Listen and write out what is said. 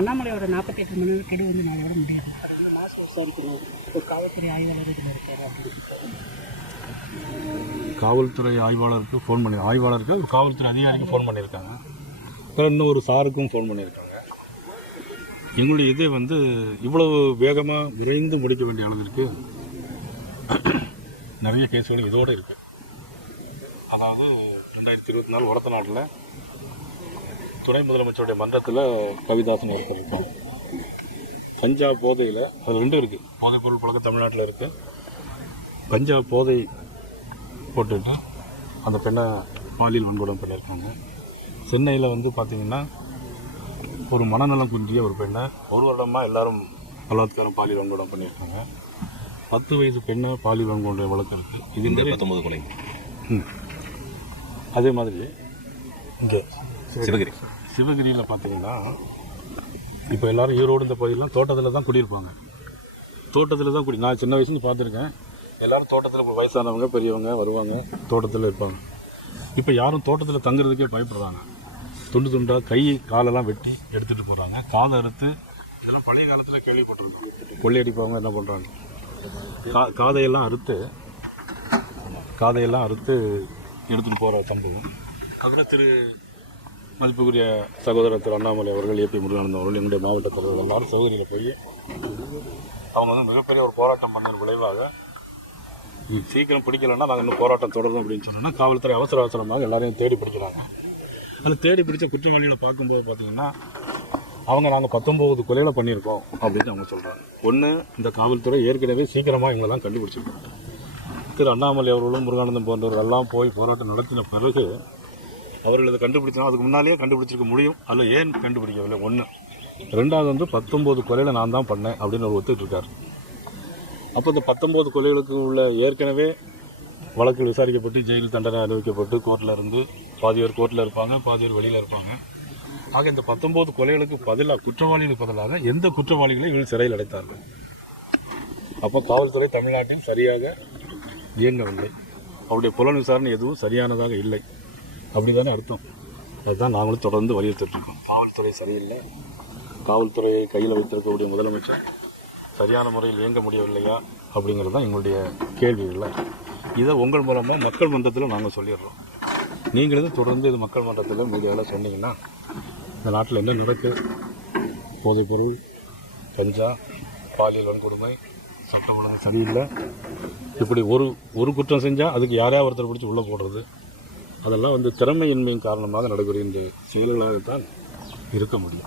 அண்ணாமலையோட 48 மணி நேரம் கெடு வந்து நான் விட முடியாது. அது வந்து மாதம் விசாரிக்கணும். ஒரு காவல்துறை ஆய்வாளர் இதில் இருக்காரு அப்படின்னு. காவல்துறை ஆய்வாளருக்கு ஃபோன் பண்ணி ஆய்வாளருக்கு ஒரு காவல்துறை அதிகாரிக்கு ஃபோன் பண்ணியிருக்காங்க. அப்புறம் இன்னும் ஒரு சாருக்கும் ஃபோன் பண்ணியிருக்காங்க. எங்களுடைய இது வந்து இவ்வளவு வேகமாக விரைந்து முடிக்க வேண்டிய அளவிற்கு நிறைய கேஸுகள் இதோடு இருக்குது. அதாவது 2024 ஒரத்த நாட்டில் துணை முதலமைச்சருடைய மன்றத்தில் கவிதாசன் ஒருத்தர் இருக்காங்க. கஞ்சா போதையில் அது ரெண்டும் இருக்குது. போதைப் பொருள் பழக்கம் தமிழ்நாட்டில் இருக்குது. கஞ்சா போதை போட்டுட்டு அந்த பெண்ணை பாலியல் வன்கொடுமை பண்ணியிருக்காங்க. சென்னையில் வந்து பார்த்திங்கன்னா ஒரு மனநலம் குன்றிய ஒரு பெண்ணை ஒரு வருடமாக எல்லாரும் பலாத்காரம் பாலியல் வன்கொடுமை பண்ணியிருக்காங்க. 10 வயது பெண்ணை பாலியல் வன்கொடுமை வழக்கு இருக்குது. இது இந்த 19 கொலை. அதே மாதிரி இங்கே சிவகிரியில் பார்த்தீங்கன்னா இப்போ எல்லோரும் ஈரோடு இந்த பகுதியெலாம் தோட்டத்தில் தான் குடியிருப்பாங்க. தோட்டத்தில் தான் நான் சின்ன வயசுலேருந்து பார்த்துருக்கேன். எல்லோரும் தோட்டத்தில் வயசானவங்க பெரியவங்க வருவாங்க, தோட்டத்தில் இருப்பாங்க. இப்போ யாரும் தோட்டத்தில் தங்குறதுக்கே பயப்படுறாங்க. துண்டு துண்டாக கை காலெல்லாம் வெட்டி எடுத்துகிட்டு போகிறாங்க. காலை அறுத்து இதெல்லாம் பழைய காலத்தில் கேள்விப்பட்டிருக்கோம். கொள்ளையடிப்பவங்க என்ன பண்ணுறாங்க, காதையெல்லாம் அறுத்து எடுத்துகிட்டு போகிற சம்பவம். அதில் திரு மதிப்புக்குரிய சகோதரர் திரு அண்ணாமலை அவர்கள், ஏபி முருகானந்தம் அவர்கள், எங்களுடைய மாவட்ட தலைவர்கள் எல்லாரும் சகோதரியில் போய் அவங்க வந்து மிகப்பெரிய ஒரு போராட்டம் பண்ண விளைவாக இது சீக்கிரம் பிடிக்கலைன்னா நாங்கள் இன்னும் போராட்டம் தொடரும் அப்படின்னு சொன்னோன்னா காவல்துறை அவசரமாக எல்லாரையும் தேடி பிடிக்கிறாங்க. அதில் தேடி பிடிச்ச குற்றவாளிகளை பார்க்கும்போது பார்த்திங்கன்னா நாங்கள் 19 கொலைகளை பண்ணியிருக்கோம் அப்படின்னு அவங்க சொல்கிறாங்க. ஒன்று, இந்த காவல்துறை ஏற்கனவே சீக்கிரமாக இவங்களெல்லாம் கண்டுபிடிச்சிருக்கோம். திரு அண்ணாமலை அவர்களும் முருகானந்தம் போன்றவர்கள் எல்லாம் போய் போராட்டம் நடத்தின பிறகு அவர்கள் அதை கண்டுபிடிச்சா அதுக்கு முன்னாலேயே கண்டுபிடிச்சிருக்க முடியும். அதில் ஏன் கண்டுபிடிக்கவில்லை? ஒன்று. ரெண்டாவது வந்து 19 கொலைகளை நான் தான் பண்ணேன் அப்படின்னு அவர் ஒத்துட்ருக்கார். அப்போ இந்த 19 கொலைகளுக்கு உள்ள ஏற்கனவே வழக்கில் விசாரிக்கப்பட்டு ஜெயில் தண்டனை அனுபவிக்கப்பட்டு கோர்ட்டில் இருந்து பாதி பேர் கோர்ட்டில் இருப்பாங்க, பாதி பேர் வெளியில் இருப்பாங்க. ஆக இந்த 19 கொலைகளுக்கு பதிலாக குற்றவாளிகளுக்கு பதிலாக எந்த குற்றவாளிகளை இவர்கள் சிறையில் அடைத்தார்கள்? அப்போ காவல்துறை தமிழ்நாட்டில் சரியாக இயங்கவில்லை. அவருடைய புலன் விசாரணை எதுவும் சரியானதாக இல்லை. அப்படி தானே அர்த்தம். அதுதான் நாங்களும் தொடர்ந்து வலியுறுத்திருக்கோம். காவல்துறை சரியில்லை, காவல்துறையை கையில் வைத்திருக்கக்கூடிய முதலமைச்சர் சரியான முறையில் இயங்க முடியவில்லையா அப்படிங்கிறது தான் எங்களுடைய கேள்விகள். இதை உங்கள் மூலமாக மக்கள் மன்றத்தில் நாங்கள் சொல்லிடுறோம். நீங்களும் தொடர்ந்து இது மக்கள் மன்றத்தில் மீடியாவில் சொன்னீங்கன்னா இந்த நாட்டில் என்ன நடக்குது, போதைப்பொருள், கஞ்சா, பாலியல் வன்கொடுமை, சட்டம் ஒழுங்கு சரியில்லை, இப்படி ஒரு குற்றம் செஞ்சால் அதுக்கு யாரையா ஒருத்தர் பிடிச்சி உள்ளே போடுறது, அதெல்லாம் வந்து திறமையின்மையின் காரணமாக நடைபெறுகின்ற செயல்களாகத்தான் இருக்க முடியும்.